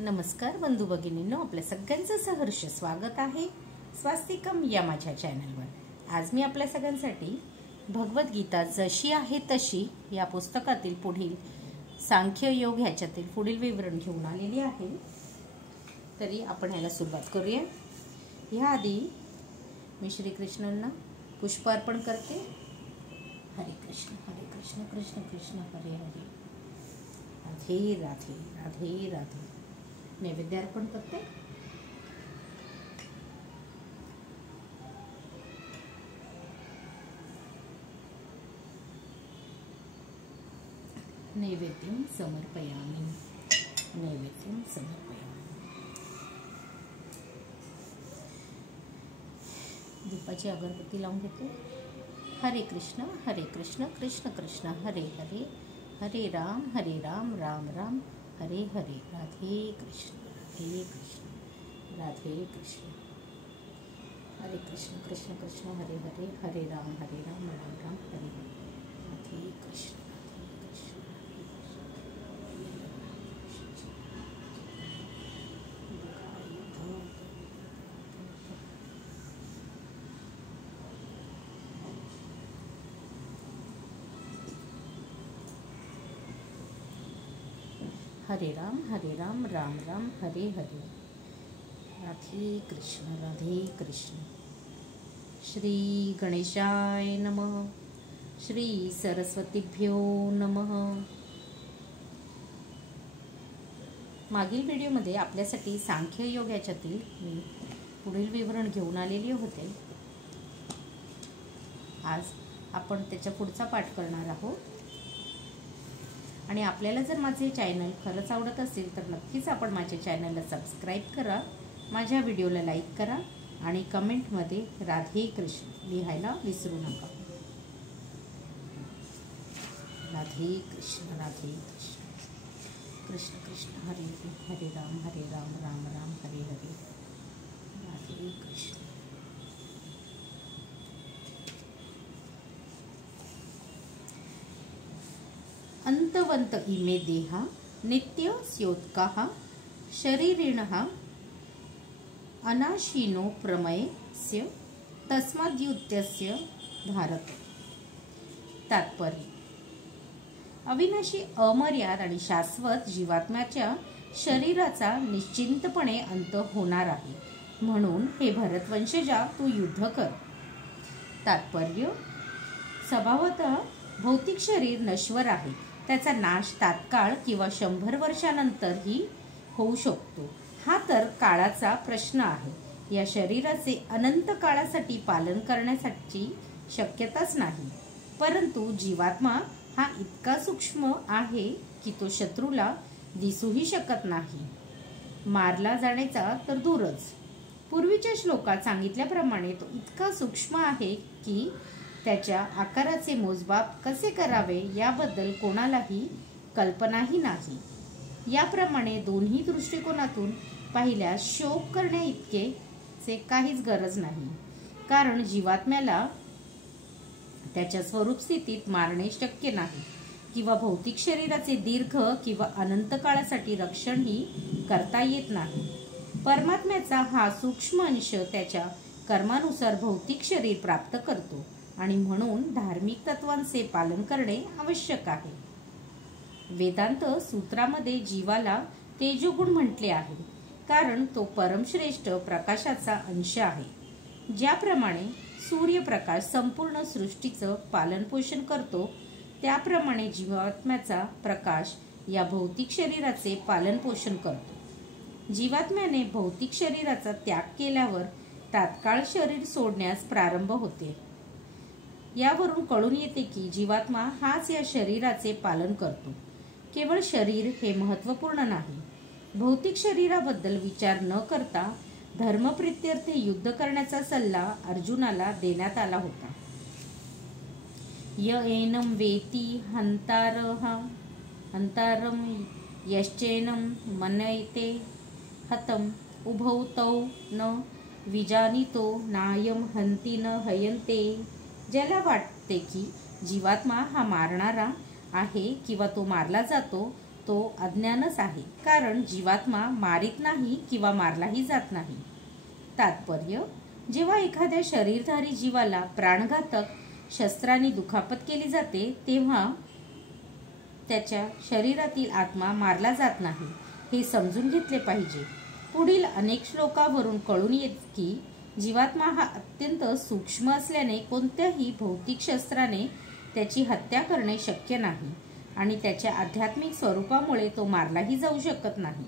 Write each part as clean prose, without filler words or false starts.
नमस्कार बंधू भगिनींनो, आपल्या सगळ्यांचं सहर्ष स्वागत आहे स्वास्तिकम या माझ्या चॅनलवर। आज मी आपल्या सगळ्यांसाठी भगवद्गीता जशी आहे तशी या पुस्तकातील पुढील सांख्य योग ह्याच्यातील पुढील विवरण घेऊन आलेली आहे। तरी आपण ह्याला सुरुवात करूया। ह्याआधी मी श्रीकृष्णांना पुष्पार्पण करते। हरे कृष्ण कृष्ण कृष्ण हरे हरे, राधे राधे राधे राधे। नैवेद्य अर्पण करते। नैवेद्यं समर्पयामि, नैवेद्यं समर्पयामि। दीपाची अगरबत्ती लावून घेते। हरे कृष्ण कृष्ण कृष्ण हरे हरे, हरे राम राम राम हरे हरे, राधे कृष्ण राधे कृष्ण। हरे कृष्ण कृष्ण हरे हरे, हरे राम राम राम हरे हरे, राधे कृष्ण हरे राम राम राम हरे हरे, राधे कृष्ण। श्री गणेशाय नमः, श्री सरस्वतीभ्यो नमः। मागील व्हिडिओमध्ये आपल्यासाठी सांख्य योग याच्यातील मी पुढील विवरण घेऊन आलेले होते। आज आपण त्याच्या पुढचा पाठ करणार आहोत। आणि आपल्याला जर माझे चॅनल खरंच आवडत असेल तर नक्कीच आपण माझ्या चॅनलला सबस्क्राईब करा, माझ्या व्हिडिओला लाईक करा आणि कमेंटमध्ये राधे कृष्ण लिहायला विसरू नका। राधे कृष्ण कृष्ण कृष्ण हरे हरे, राम राम राम हरे हरे, राधे कृष्ण। अंतवंत इमे देहा नित्य स्योत्काः शरीरिणः अनाशीनो प्रमयस्य तस्माद्युत्यस्य भारत। तात्पर्य: अविनाशी, अमर्याद आणि शाश्वत जीवात्म्याच्या शरीराचा निश्चिंतपणे अंत होणार आहे, म्हणून हे भरतवंशजा तू युद्ध कर। तात्पर्य: स्वभावतः भौतिक शरीर नश्वर आहे, त्याचा नाश तात्काळ किंवा 100 वर्षानंतरही होऊ शकतो। हा तर काळाचा प्रश्न आहे। या शरीराचे अनंत काळासाठी पालन करण्याची शक्यताच नाही। परंतु जीवात्मा हा इतका सूक्ष्म आहे की तो शत्रूला दिसूही शकत नाही, मारला जाण्याचा तर दूरच। पूर्वीच्या श्लोकात सांगितल्याप्रमाणे तो इतका सूक्ष्म आहे की त्याच्या आकाराचे मोजमाप कसे करावे याबद्दल कोणालाही कल्पनाही नाही। याप्रमाणे दोन्ही दृष्टिकोनातून पाहिल्यास शोक करण्या इतकेचे काहीच गरज नाही, कारण जीवात्म्याला त्याच्या स्वरूप स्थितीत मारणे शक्य नाही किंवा भौतिक शरीराचे दीर्घ किंवा अनंत काळासाठी रक्षणही करता येत नाही। परमात्म्याचा हा सूक्ष्म अंश त्याच्या कर्मानुसार भौतिक शरीर प्राप्त करतो आणि म्हणून धार्मिक तत्वांचे पालन करणे आवश्यक आहे। वेदांत सूत्रामध्ये जीवाला तेजोगुण म्हटले आहे, कारण तो परमश्रेष्ठ प्रकाशाचा अंश आहे। ज्याप्रमाणे सूर्यप्रकाश संपूर्ण सृष्टीचं पालनपोषण करतो, त्याप्रमाणे जीवात्म्याचा प्रकाश या भौतिक शरीराचे पालनपोषण करतो। जीवात्म्याने भौतिक शरीराचा त्याग केल्यावर तात्काळ शरीर सोडण्यास प्रारंभ होते। यावरून कळून येते की जीवात्मा हाच या शरीराचे पालन करतो। केवळ शरीर हे महत्त्वपूर्ण नाही। भौतिक शरीराबद्दल विचार न करता धर्मप्रीत्यर्थे युद्ध करण्याचा सल्ला अर्जुनाला देण्यात आला होता। य एनं वेति हंतारम यश्चैनं मनयते हतं उभौ तौ न विजानीतो नायं हंति न हयन्ते। ज्याला वाटते की जीवात्मा हा मारणारा आहे किंवा तो मारला जातो, तो अज्ञानच आहे, कारण जीवात्मा मारित नाही किंवा मारलाही जात नाही. तात्पर्य: जेव्हा एखाद्या शरीरधारी जीवाला प्राणघातक शस्त्रांनी दुखापत केली जाते तेव्हा त्याच्या शरीरातील आत्मा मारला जात नाही, हे समजून घेतले पाहिजे. पुढील अनेक श्लोकावरून कळून येते की जीवात्मा हा अत्यंत सूक्ष्म असल्याने कोणत्याही भौतिक शस्त्राने त्याची हत्या करणे शक्य नाही आणि त्याच्या आध्यात्मिक स्वरूपामुळे तो मारलाही जाऊ शकत नाही.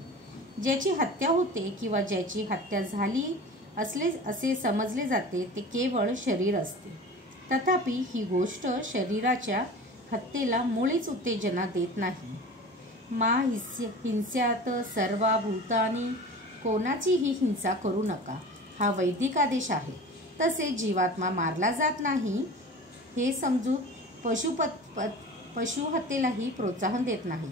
ज्याची हत्या होते किंवा ज्याची हत्या झाली असे समजले जाते ते केवळ शरीर असते. तथापि ही गोष्ट शरीराच्या हत्येला मुळीच उत्तेजना देत नाही. मा हिंस्यात सर्वा भूतानी, कोणाचीही हिंसा करू नका, हा वैदिक आदेश आहे. तसेच जीवात्मा मारला जात नाही हे समजूत पशुहत्येलाही प्रोत्साहन देत नाही.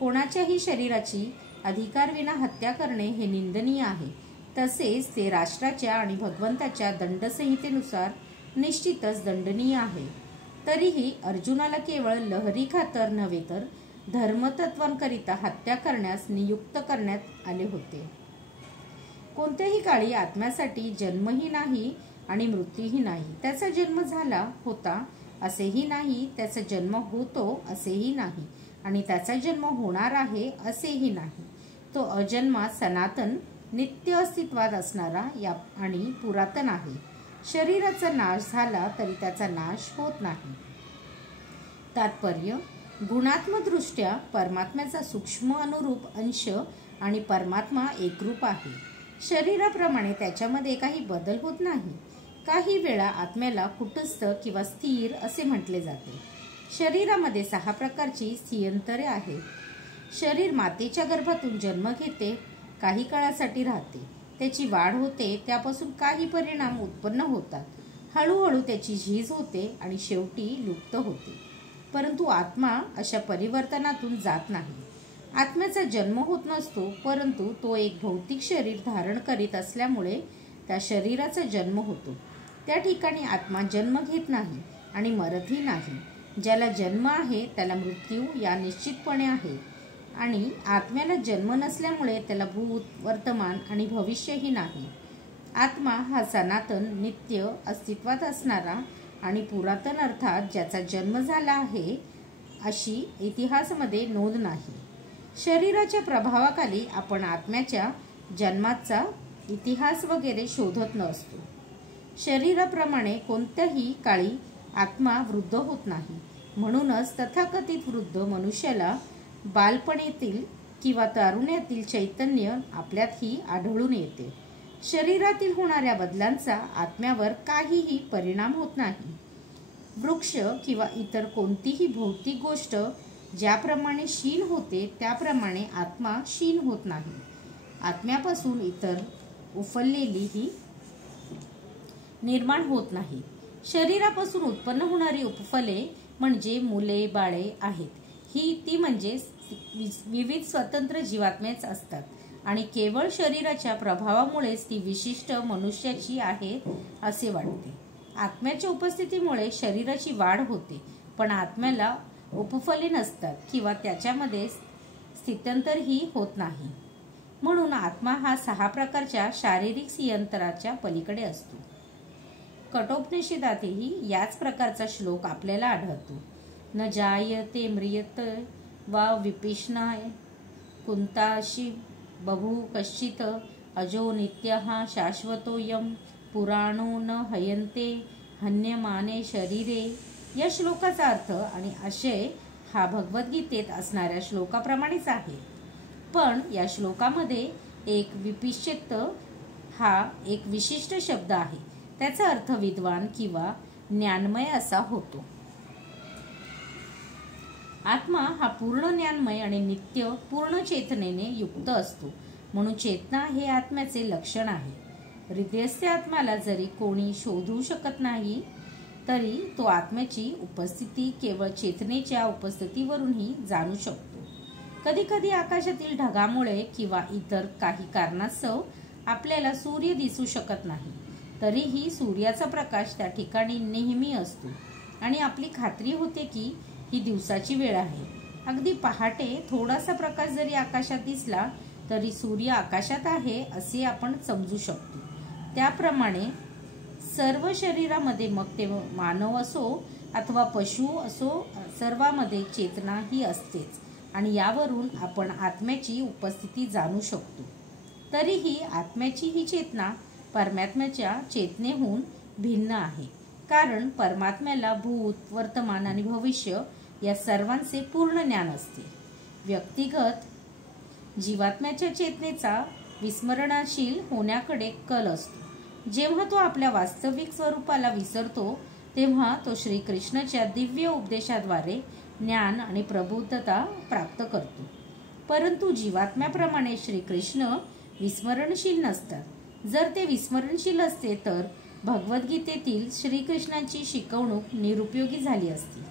कोणाच्याही शरीराची अधिकारविना हत्या करणे हे निंदनीय आहे. तसेच ते राष्ट्राच्या आणि भगवंताच्या दंडसंहितेनुसार निश्चितच दंडनीय आहे. तरीही अर्जुनाला केवळ लहरी खातर नव्हे तर धर्मतत्वांकरिता हत्या करण्यास नियुक्त करण्यात आले होते. कोणत्याही काळी आत्म्यासाठी जन्मही नाही आणि मृत्यूही नाही. त्याचा जन्म झाला होता असेही नाही, त्याचा जन्म होतो असेही नाही आणि त्याचा जन्म होणार आहे असेही नाही. तो अजन्मा, सनातन, नित्य अस्तित्वात असणारा आणि पुरातन आहे. शरीराचा नाश झाला तरी त्याचा नाश होत नाही. तात्पर्य: गुणात्मदृष्ट्या परमात्म्याचा सूक्ष्म अनुरूप अंश आणि परमात्मा एकरूप आहे. शरीराप्रमाणे त्याच्यामध्ये काही बदल होत नाही. काही वेळा आत्म्याला कुटस्थ किंवा स्थिर असे म्हटले जाते. शरीरामध्ये 6 प्रकारची स्थित्यंतरे आहेत. शरीर मातेच्या गर्भातून जन्म घेते, काही काळासाठी राहते, त्याची वाढ होते, त्यापासून काही परिणाम उत्पन्न होतात, हळूहळू त्याची झीज होते आणि शेवटी लुप्त होते. परंतु आत्मा अशा परिवर्तनातून जात नाही. आत्म्याचा जन्म होत नसतो, परंतु तो एक भौतिक शरीर धारण करीत असल्यामुळे त्या शरीराचा जन्म होतो. त्या ठिकाणी आत्मा जन्म घेत नाही आणि मरतही नाही. ज्याला जन्म आहे त्याला मृत्यू या निश्चितपणे आहे आणि आत्म्याला जन्म नसल्यामुळे त्याला भूत, वर्तमान आणि भविष्यही नाही. आत्मा हा सनातन, नित्य अस्तित्वात असणारा आणि पुरातन, अर्थात ज्याचा जन्म झाला आहे अशी इतिहासामध्ये नोंद नाही. शरीराच्या प्रभावाखाली आपण आत्म्याच्या जन्माचा इतिहास वगैरे शोधत नसतो. शरीराप्रमाणे कोणत्याही काळी आत्मा वृद्ध होत नाही. म्हणूनच तथाकथित वृद्ध मनुष्याला बालपणीतील किंवा तारुण्यातील चैतन्य आपल्यातही आढळून येते. शरीरातील होणाऱ्या बदलांचा आत्म्यावर काहीही परिणाम होत नाही. वृक्ष किंवा इतर कोणतीही भौतिक गोष्ट ज्याप्रमाणे क्षीण होते त्याप्रमाणे आत्मा क्षीण होत नाही. आत्म्यापासून इतर उफललेलीही निर्माण होत नाही. शरीरापासून उत्पन्न होणारी उपफले म्हणजे मुले, बाळे आहेत. ती म्हणजे विविध स्वतंत्र जीवात्मेच असतात आणि केवळ शरीराच्या प्रभावामुळेच ती विशिष्ट मनुष्याची आहेत असे वाटते. आत्म्याच्या उपस्थितीमुळे शरीराची वाढ होते, पण आत्म्याला उपफले नसतात किंवा त्याच्यामध्ये स्थित्यंतरही होत नाही. म्हणून आत्मा हा 6 प्रकारच्या शारीरिक स्थित्यंतराच्या पलीकडे असतो. कठोपनिषदातही याच प्रकारचा श्लोक आपल्याला आढळतो. न जायते म्रियत वा विपिष्णाय कुंताशी बभू कश्चित अजो नित्यः शाश्वतोयम पुराणो न हयन्ते हन्यमाने शरीरे. या श्लोकाचा अर्थ आणि आशय हा भगवद्गीतेत असणाऱ्या श्लोकाप्रमाणेच आहे. पण या श्लोकामध्ये एक विपिष्यत हा एक विशिष्ट शब्द आहे. त्याचा अर्थ विद्वान किंवा ज्ञानमय असा होतो. आत्मा हा पूर्ण ज्ञानमय आणि नित्य पूर्ण चेतनेने युक्त असतो. म्हणून चेतना हे आत्म्याचे लक्षण आहे. हृदयस्थ आत्म्याला जरी कोणी शोधू शकत नाही तरी तो आत्म्याची उपस्थिती केवळ चेतनेच्या उपस्थितीवरूनही जाणू शकतो. कधीकधी आकाशातील ढगामुळे किंवा इतर काही कारणास्तव आपल्याला सूर्य दिसू शकत नाही, तरीही सूर्याचा प्रकाश त्या ठिकाणी नेहमी असतो आणि आपली खात्री होते की ही दिवसाची वेळ आहे. अगदी पहाटे थोडासा प्रकाश जरी आकाशात दिसला तरी सूर्य आकाशात आहे असे आपण समजू शकतो. त्याप्रमाणे सर्व शरीरामध्ये, मग ते मानव असो अथवा पशु असो, सर्वांमध्ये चेतना ही असतेच आणि यावरून आपण आत्म्याची उपस्थिती जाणू शकतो. तरीही आत्म्याची ही चेतना परमात्म्याच्या चेतनेहून भिन्न आहे, कारण परमात्म्याला भूत, वर्तमान आणि भविष्य या सर्वांचे पूर्ण ज्ञान असते. व्यक्तिगत जीवात्म्याच्या चेतनेचा विस्मरणशील होण्याकडे कल असतो. जेव्हा तो आपल्या वास्तविक स्वरूपाला विसरतो तेव्हा तो श्रीकृष्णाच्या दिव्य उपदेशाद्वारे ज्ञान आणि प्रबुद्धता प्राप्त करतो. परंतु जीवात्म्याप्रमाणे श्रीकृष्ण विस्मरणशील नसतात. जर ते विस्मरणशील असते तर भगवद्गीतेतील श्रीकृष्णांची शिकवणूक निरुपयोगी झाली असती.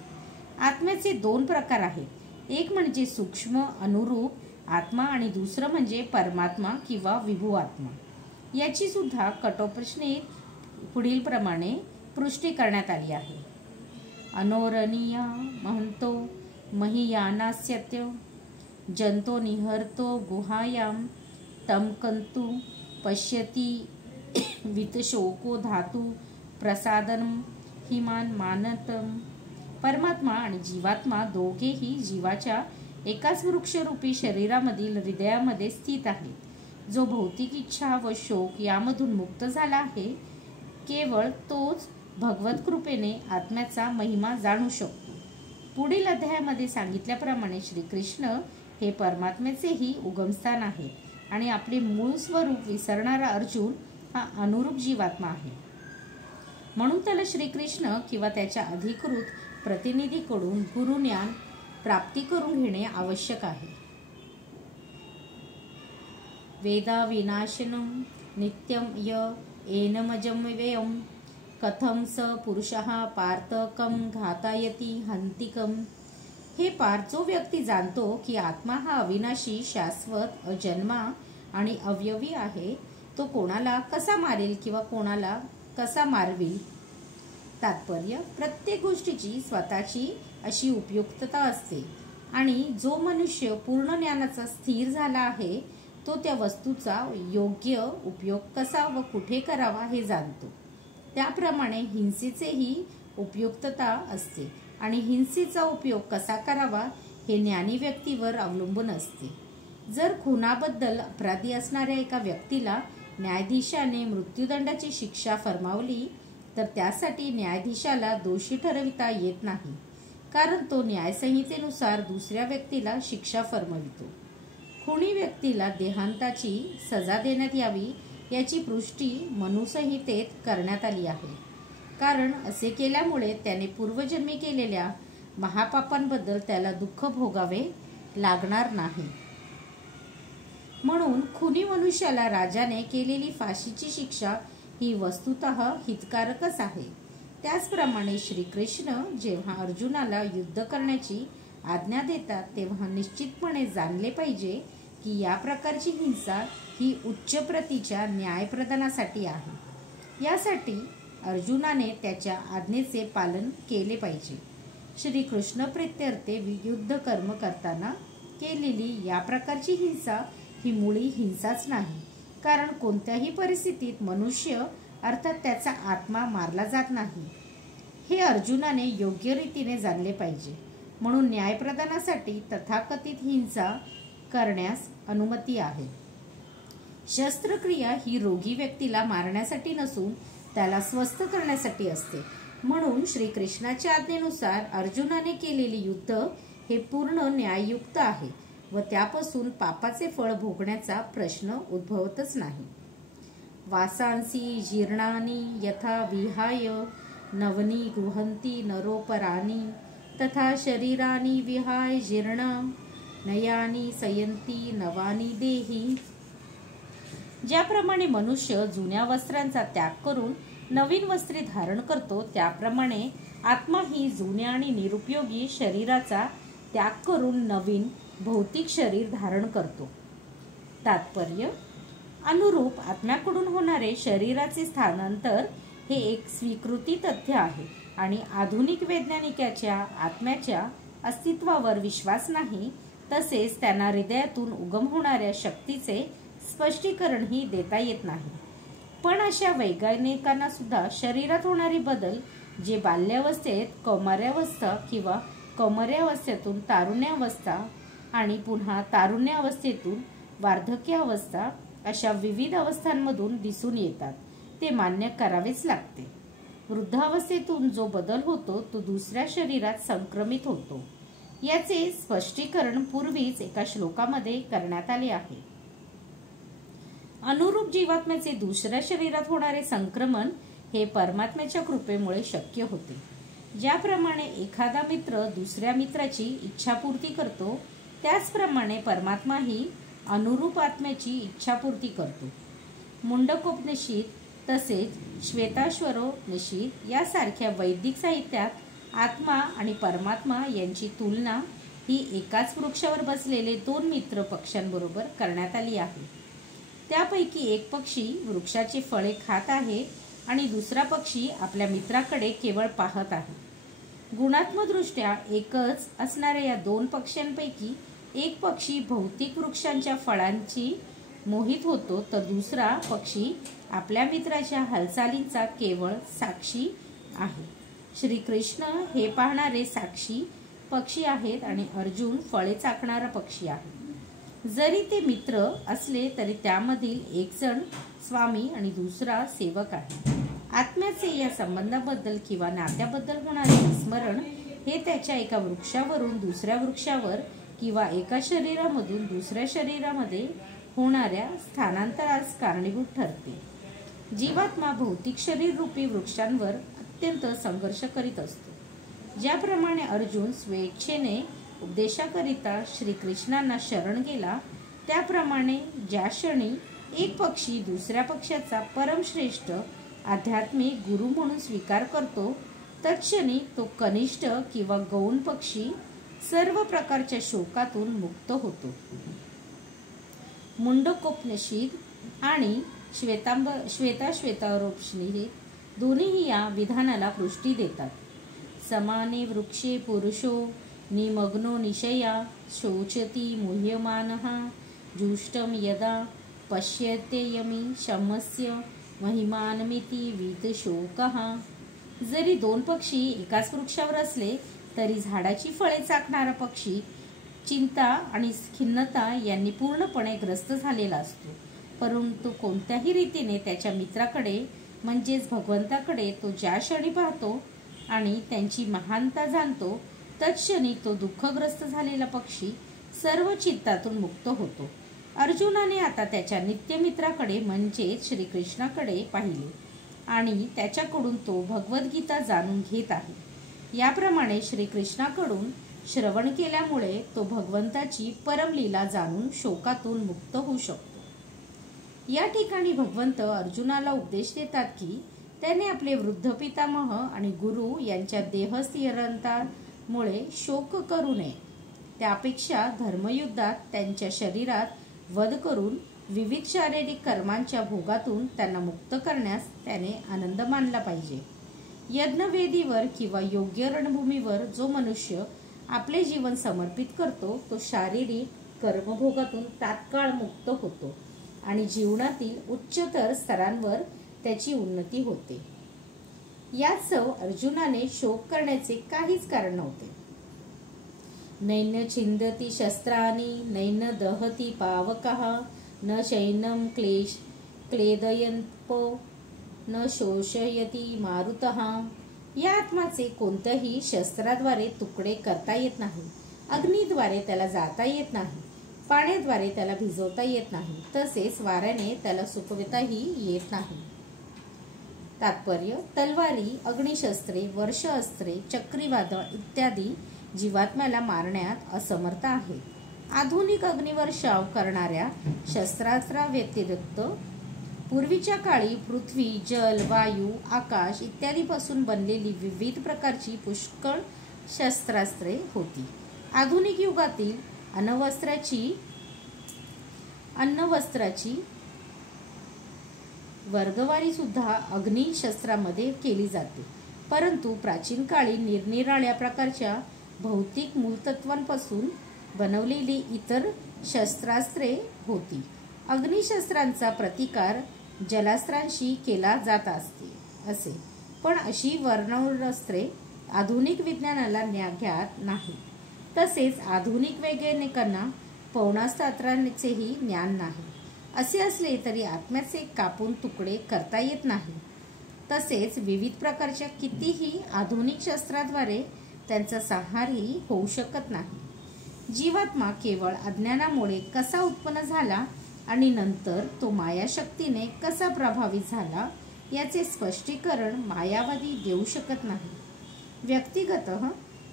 आत्म्याचे दोन प्रकार आहेत. एक म्हणजे सूक्ष्म अनुरूप आत्मा आणि दुसरं म्हणजे परमात्मा किंवा विभू आत्मा. याची सुद्धा कठोपनिषदेत पुढील प्रमाणे पुष्टी करण्यात आली आहे. अनोरणीय महंतो महियानास्यत्य जंतो निहर्तो गुहायाम तम कंतु पश्यती वितशोको धातु प्रसादनम हिमान मानतम. परमात्मा आणि जीवात्मा दोघेही जीवाच्या एकाच वृक्षरूपी शरीरामधील हृदयामध्ये स्थित आहेत. जो भौतिक इच्छा व शोक यामधून मुक्त झाला आहे, केवळ तोच भगवत कृपेने आत्म्याचा महिमा जाणू शकतो. पुढील अध्यायामध्ये सांगितल्याप्रमाणे श्रीकृष्ण हे परमात्म्याचेही उगमस्थान आहे आणि आपले मूळ स्वरूप विसरणारा अर्जुन हा अनुरूप जीवात्मा आहे. म्हणून त्याला श्रीकृष्ण किंवा त्याच्या अधिकृत प्रतिनिधीकडून गुरुज्ञान प्राप्ती करून घेणे आवश्यक आहे. वेदा विनाशनम नित्यम य एनमजमव्ययम कथम स पुरुषः पार्थकम घातायती हंतिकम. हे पार्थ, जो व्यक्ती जाणतो की आत्मा हा अविनाशी, शाश्वत, अजन्मा आणि अवयवी आहे, तो कोणाला कसा मारेल किंवा कोणाला कसा मारविल. तात्पर्य: प्रत्येक गोष्टीची स्वतःची अशी उपयुक्तता असते आणि जो मनुष्य पूर्ण ज्ञानाचा स्थिर झाला आहे तो त्या वस्तूचा योग्य उपयोग कसा व कुठे करावा हे जाणतो. त्याप्रमाणे हिंसेचेही उपयुक्तता असते आणि हिंसेचा उपयोग कसा करावा हे ज्ञानी व्यक्तीवर अवलंबून असते. जर खुनाबद्दल अपराधी असणाऱ्या एका व्यक्तीला न्यायाधीशाने मृत्यूदंडाची शिक्षा फरमावली तर त्यासाठी न्यायाधीशाला दोषी ठरविता येत नाही, कारण तो न्यायसंहितेनुसार दुसऱ्या व्यक्तीला शिक्षा फरमावितो. खुनी व्यक्तीला देहांताची सजा देण्यात यावी याची पुष्टी मनुसंहितेत करण्यात आली आहे, कारण असे केल्यामुळे त्याने पूर्वजन्मी केलेल्या महापापांबद्दल त्याला दुःख भोगावे लागणार नाही. म्हणून खुनी मनुष्याला राजाने केलेली फाशीची शिक्षा ही वस्तुतः हितकारकच आहे. त्याचप्रमाणे श्रीकृष्ण जेव्हा अर्जुनाला युद्ध करण्याची आज्ञा देतात तेव्हा निश्चितपणे जाणले पाहिजे की या प्रकारची हिंसा ही उच्च प्रतीच्या न्यायप्रदानासाठी आहे. यासाठी अर्जुनाने त्याच्या आज्ञेचे पालन केले पाहिजे. श्रीकृष्ण प्रीत्यर्थे युद्ध कर्म करताना केलेली या प्रकारची हिंसा ही मुळी हिंसाच नाही, कारण कोणत्याही परिस्थितीत मनुष्य अर्थात त्याचा आत्मा मारला जात नाही हे अर्जुनाने योग्य रीतीने जाणले पाहिजे. म्हणून न्यायप्रदानासाठी तथाकथित हिंसा करण्यास अनुमती आहे. शस्त्रक्रिया ही रोगी व्यक्तीला मारण्यासाठी नसून त्याला स्वस्थ करण्यासाठी असते. म्हणून श्रीकृष्णाच्या आज्ञेनुसार अर्जुनाने केलेले युद्ध हे पूर्ण न्याययुक्त आहे व त्यापासून पापाचे फळ भोगण्याचा प्रश्न उद्भवतच नाही. वासांसी जीर्णानि यथा विहाय नवनी गृहंती नरोपराणी तथा शरीरानी विहाय जीर्ण नयानी सयंती नवानी देही. ज्याप्रमाणे मनुष्य जुन्या वस्त्रांचा त्याग करून नवीन वस्त्रे धारण करतो, त्याप्रमाणे आत्मा ही जुन्या आणि निरुपयोगी शरीराचा त्याग करून नवीन भौतिक शरीर धारण करतो. तात्पर्य: अनुरूप आत्म्याकडून होणारे शरीराचे स्थानांतर हे एक स्वीकृती तथ्य आहे आणि आधुनिक वैज्ञानिकाच्या आत्म्याच्या अस्तित्वावर विश्वास नाही, तसेच त्यांना हृदयातून उगम होणाऱ्या शक्तीचे स्पष्टीकरणही देता येत नाही. पण अशा वैज्ञानिकांना सुद्धा शरीरात होणारे बदल, जे बाल्यावस्थेत कौमार्यावस्था किंवा कौमार्यावस्थेतून तारुण्यावस्था आणि पुन्हा तारुण्यावस्थेतून वार्धक्यावस्था अशा विविध अवस्थांमधून दिसून येतात, ते मान्य करावेच लागते. वृद्धावस्थेतून जो बदल होतो तो दुसऱ्या शरीरात संक्रमित होतो. याचे स्पष्टीकरण पूर्वीच एका श्लोकामध्ये करण्यात आले आहे. अनुरूप जीवात्म्याचे दुसऱ्या शरीरात होणारे संक्रमण हे परमात्म्याच्या कृपेमुळे शक्य होते. ज्याप्रमाणे एखादा मित्र दुसऱ्या मित्राची इच्छापूर्ती करतो, त्याचप्रमाणे परमात्माही अनुरूप आत्म्याची इच्छापूर्ती करतो. मुंडकोपनिषद तसेच श्वेताश्वरोपनिषद यासारख्या वैदिक साहित्यात आत्मा आणि परमात्मा यांची तुलना ही एकाच वृक्षावर बसलेले दोन मित्र पक्ष्यांबरोबर करण्यात आली आहे. त्यापैकी एक पक्षी वृक्षाची फळे खात आहे आणि दुसरा पक्षी आपल्या मित्राकडे केवळ पाहत आहे. गुणात्मकदृष्ट्या एकच असणाऱ्या या दोन पक्ष्यांपैकी एक पक्षी भौतिक वृक्षांच्या फळांची मोहित होतो, तर दुसरा पक्षी आपल्या मित्राच्या हालचालींचा केवळ साक्षी आहे. श्रीकृष्ण हे पाहणारे साक्षी पक्षी आहेत आणि अर्जुन फळे चाखणारा पक्षी आहे. जरी ते मित्र असले तरी त्यामधील एक जण स्वामी आणि दुसरा सेवक आहे. आत्म्याचे या संबंधाबद्दल किंवा नात्याबद्दल होणारे विस्मरण हे त्याच्या एका वृक्षावरून दुसऱ्या वृक्षावर किंवा एका शरीरामधून दुसऱ्या शरीरामध्ये होणाऱ्या स्थानांतरास कारणीभूत ठरते. जीवात्मा भौतिक शरीर रूपी वृक्षांवर अत्यंत संघर्ष करीत असतो. ज्याप्रमाणे अर्जुन स्वेच्छेने उपदेशाकरिता श्रीकृष्णांना शरण गेला, त्याप्रमाणे ज्या क्षणी एक पक्षी दुसऱ्या पक्षाचा परमश्रेष्ठ आध्यात्मिक गुरु म्हणून स्वीकार करतो, तत्क्षणी तो कनिष्ठ किंवा गौण पक्षी सर्व प्रकारच्या शोकातून मुक्त होतो. मुंडकोपनिषद आणि श्वेताश्वेतारोपनिषद दोन्हीही या विधानाला पुष्टी देतात. समाने वृक्षे पुरुषो निमग्नो निशया शोचती मुह्यमानः जुष्टं यदा पश्यते यमी शमस्य महिमानमिति वीतशोकः. जरी दोन पक्षी एकाच वृक्षावर असले तरी झाडाची फळे चाखणारा पक्षी चिंता आणि खिन्नता यांनी पूर्णपणे ग्रस्त झालेला असतो. परंतु कोणत्याही रीतीने त्याच्या मित्राकडे म्हणजेच भगवंताकडे तो ज्या क्षणी पाहतो आणि त्यांची महानता जाणतो, तत्क्षणी तो दुःखग्रस्त झालेला पक्षी सर्व चिंतातून मुक्त होतो. अर्जुनाने आता त्याच्या नित्यमित्राकडे म्हणजेच श्रीकृष्णाकडे पाहिले आणि त्याच्याकडून तो भगवद्गीता जाणून घेत आहे. याप्रमाणे श्रीकृष्णाकडून श्रवण केल्यामुळे तो भगवंताची परमलीला जाणून शोकातून मुक्त होऊ शकतो. या ठिकाणी भगवंत अर्जुनाला उपदेश देतात की त्याने आपले वृद्ध पितामह आणि गुरु यांच्या देहस्थिरतामुळे शोक करू नये. त्यापेक्षा धर्मयुद्धात त्यांच्या शरीरात वध करून विविध शारीरिक कर्मांच्या भोगातून त्यांना मुक्त करण्यास त्याने आनंद मानला पाहिजे. यज्ञवेदीवर किंवा योग्य रणभूमीवर जो मनुष्य आपले जीवन समर्पित करतो, तो शारीरिक कर्मभोगातून तात्काळ मुक्त होतो आणि जीवनातील उच्चतर स्तरांवर त्याची उन्नती होते. यास्तव अर्जुनाने शोक करण्याचे काहीच कारण नव्हते. नैन छिंदती शस्त्राणि नैन दहती पावकः न शैनं क्लेदयन्पो न शोषयती मारुतः. या आत्माचे कोणत्याही शस्त्राद्वारे तुकडे करता येत नाही, अग्नीद्वारे त्याला जाता येत नाही, पाण्याद्वारे त्याला भिजवता येत नाही, तसेच वाऱ्याने त्याला सुकविताही येत नाही. तात्पर्य: तलवारी, अग्निशस्त्रे, वर्षअस्त्रे, चक्रीवादळ इत्यादी जीवात्म्याला मारण्यात असमर्थ आहेत. आधुनिक अग्निवर्षाव करणाऱ्या शस्त्रास्त्राव्यतिरिक्त पूर्वीच्या काळी पृथ्वी, जल, वायू, आकाश इत्यादीपासून बनलेली विविध प्रकारची पुष्कळ शस्त्रास्त्रे होती. आधुनिक युगातील अण्वस्त्राची वर्गवारी सुद्धा अग्निशस्त्रामध्ये केली जाते. परंतु प्राचीन काळी निरनिराळ्या प्रकारच्या भौतिक मूलतत्वांपासून बनवलेली इतर शस्त्रास्त्रे होती. अग्निशस्त्रांचा प्रतिकार जलास्त्रांशी केला जात असे, पण अशी वर्णवस्त्रे आधुनिक विज्ञानाला ज्ञात नाही. तसेच आधुनिक वैज्ञानिकांना पवनास्त्रांचेही ज्ञान नाही. असे असले तरी आत्म्याचे कापून तुकडे करता येत नाही. तसेच विविध प्रकारच्या कितीही आधुनिक शस्त्राद्वारे त्यांचा संहारही होऊ शकत नाही. जीवात्मा केवळ अज्ञानामुळे कसा उत्पन्न झाला आणि नंतर तो मायाशक्तीने कसा प्रभावित झाला याचे स्पष्टीकरण मायावादी देऊ शकत नाही. व्यक्तिगतः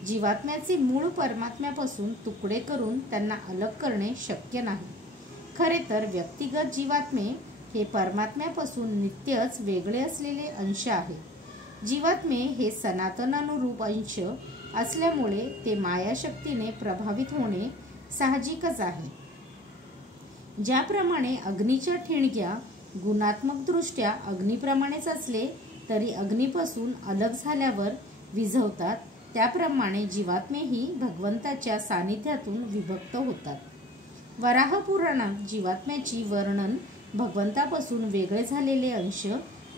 जीवात्म्याचे मूळ परमात्म्यापासून तुकडे करून त्यांना अलग करणे शक्य नाही. खरे तर व्यक्तिगत जीवात्मे हे परमात्म्यापासून नित्यच वेगळे असलेले अंश आहेत. जीवात्मे हे सनातनानुरूप अंश असल्यामुळे ते मायाशक्तीने प्रभावित होणे साहजिकच आहे. ज्याप्रमाणे अग्नीच्या ठिणग्या गुणात्मकदृष्ट्या अग्नीप्रमाणेच असले तरी अग्नीपासून अलग झाल्यावर विझवतात, त्याप्रमाणे जीवात्मेही भगवंताच्या सानिध्यातून विभक्त होतात. वराह पुराणात जीवात्म्याची वर्णन भगवंतापासून वेगळे झालेले अंश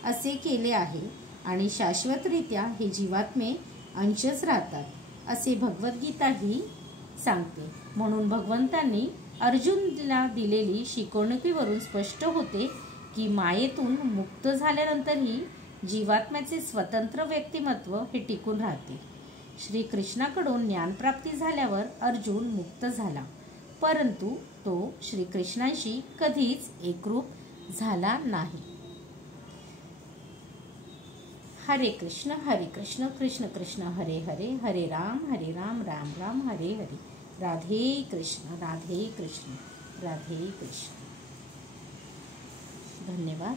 असे केले आहे आणि शाश्वतरित्या हे जीवात्मे अंशच राहतात असे भगवद्गीताही सांगते. म्हणून भगवंतांनी अर्जुनला दिलेली शिकवणुकीवरून स्पष्ट होते की मायेतून मुक्त झाल्यानंतरही जीवात्म्याचे स्वतंत्र व्यक्तिमत्व हे टिकून राहते. श्रीकृष्णाकडून ज्ञानप्राप्ती झाल्यावर अर्जुन मुक्त झाला, परंतु तो श्रीकृष्णांशी कधीच एकरूप झाला नाही. हरे कृष्ण कृष्ण कृष्ण हरे हरे, हरे राम राम राम हरे हरे. राधे कृष्ण राधे कृष्ण. धन्यवाद.